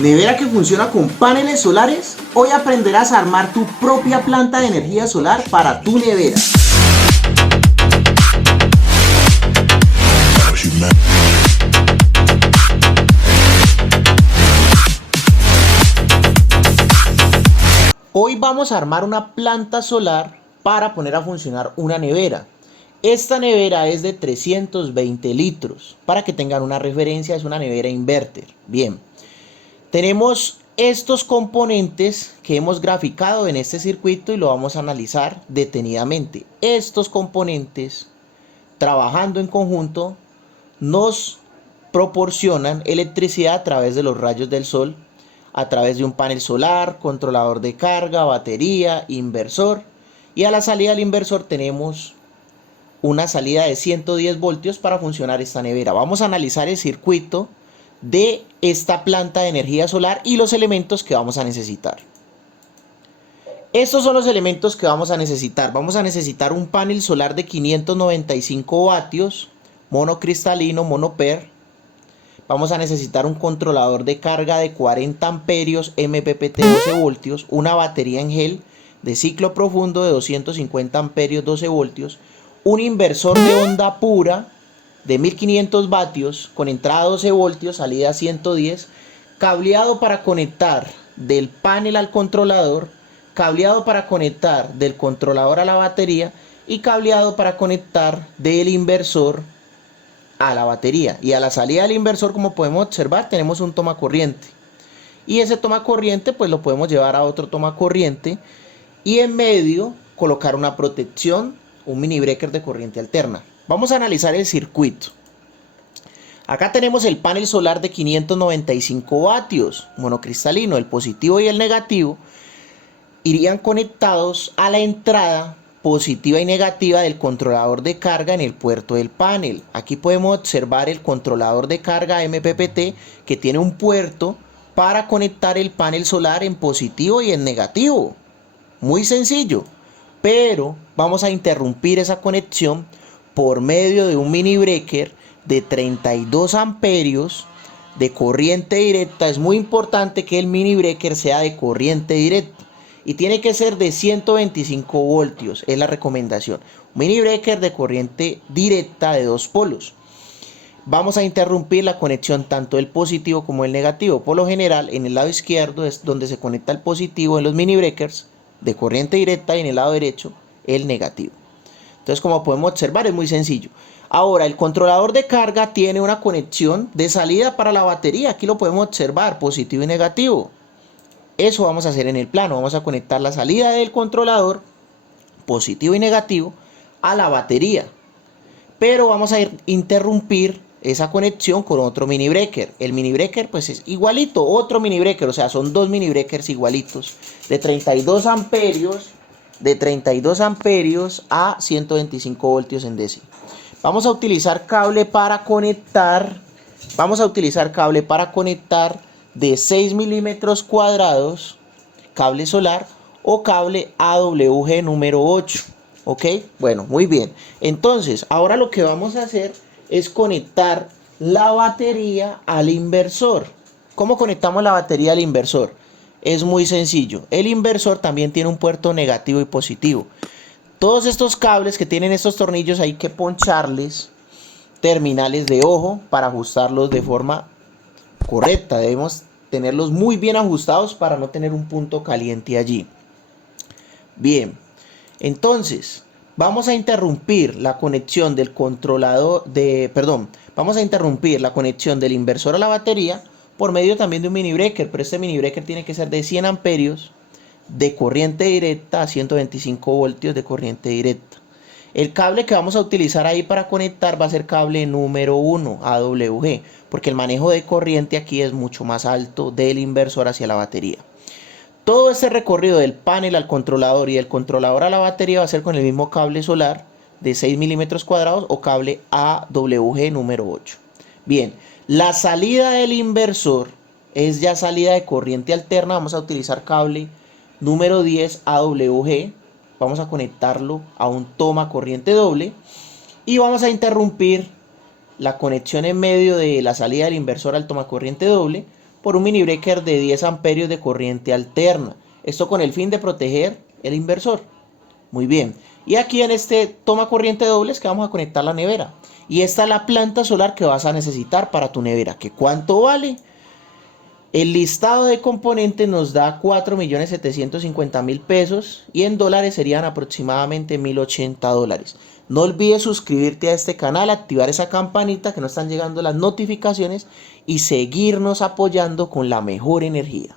¿Nevera que funciona con paneles solares? Hoy aprenderás a armar tu propia planta de energía solar para tu nevera. Hoy vamos a armar una planta solar para poner a funcionar una nevera. Esta nevera es de 320 litros. Para que tengan una referencia, es una nevera inverter. Bien, tenemos estos componentes que hemos graficado en este circuito y lo vamos a analizar detenidamente. Estos componentes, trabajando en conjunto, nos proporcionan electricidad a través de los rayos del sol, a través de un panel solar, controlador de carga, batería, inversor, y a la salida del inversor tenemos una salida de 110 voltios para funcionar esta nevera. Vamos a analizar el circuito de esta planta de energía solar y los elementos que vamos a necesitar. Estos son los elementos que vamos a necesitar. Vamos a necesitar un panel solar de 595 vatios, monocristalino, monoper. Vamos a necesitar un controlador de carga de 40 amperios MPPT 12 voltios, una batería en gel de ciclo profundo de 250 amperios 12 voltios, un inversor de onda pura de 1500 vatios con entrada 12 voltios, salida 110, cableado para conectar del panel al controlador, cableado para conectar del controlador a la batería y cableado para conectar del inversor a la batería. Y a la salida del inversor, como podemos observar, tenemos un toma corriente. Y ese toma corriente pues lo podemos llevar a otro toma corriente y en medio colocar una protección, un mini breaker de corriente alterna. Vamos a analizar el circuito. Acá tenemos el panel solar de 595 vatios monocristalino. El positivo y el negativo irían conectados a la entrada positiva y negativa del controlador de carga en el puerto del panel. Aquí podemos observar el controlador de carga MPPT que tiene un puerto para conectar el panel solar en positivo y en negativo. Muy sencillo, pero vamos a interrumpir esa conexión por medio de un mini breaker de 32 amperios de corriente directa. Es muy importante que el mini breaker sea de corriente directa y tiene que ser de 125 voltios, es la recomendación. Un mini breaker de corriente directa de 2 polos. Vamos a interrumpir la conexión tanto del positivo como el negativo. Por lo general, en el lado izquierdo es donde se conecta el positivo en los mini breakers de corriente directa y en el lado derecho el negativo. Entonces, como podemos observar, es muy sencillo. Ahora, el controlador de carga tiene una conexión de salida para la batería. Aquí lo podemos observar, positivo y negativo. Eso vamos a hacer en el plano. Vamos a conectar la salida del controlador, positivo y negativo, a la batería. Pero vamos a interrumpir esa conexión con otro mini breaker. El mini breaker pues es igualito, otro mini breaker, o sea, son dos mini breakers igualitos de 32 amperios a 125 voltios en DC. Vamos a utilizar cable para conectar. De 6 milímetros cuadrados, cable solar o cable AWG número 8. ¿Ok? Bueno, muy bien. Entonces, ahora lo que vamos a hacer es conectar la batería al inversor. ¿Cómo conectamos la batería al inversor? Es muy sencillo. El inversor también tiene un puerto negativo y positivo. Todos estos cables que tienen estos tornillos hay que poncharles terminales de ojo para ajustarlos de forma correcta. Debemos tenerlos muy bien ajustados para no tener un punto caliente allí. Bien, entonces vamos a interrumpir la conexión del vamos a interrumpir la conexión del inversor a la batería por medio también de un mini breaker, pero este mini breaker tiene que ser de 100 amperios de corriente directa a 125 voltios de corriente directa. El cable que vamos a utilizar ahí para conectar va a ser cable número 1 AWG, porque el manejo de corriente aquí es mucho más alto del inversor hacia la batería. Todo este recorrido del panel al controlador y del controlador a la batería va a ser con el mismo cable solar de 6 milímetros cuadrados o cable AWG número 8. Bien, la salida del inversor es ya salida de corriente alterna. Vamos a utilizar cable número 10 AWG. Vamos a conectarlo a un toma corriente doble y vamos a interrumpir la conexión en medio de la salida del inversor al toma corriente doble por un mini breaker de 10 amperios de corriente alterna. Esto con el fin de proteger el inversor. Muy bien. Y aquí en este toma corriente doble es que vamos a conectar la nevera. Y esta es la planta solar que vas a necesitar para tu nevera. ¿Que cuánto vale? El listado de componentes nos da 4.750.000 pesos y en dólares serían aproximadamente $1.080. No olvides suscribirte a este canal, activar esa campanita que no están llegando las notificaciones y seguirnos apoyando con la mejor energía.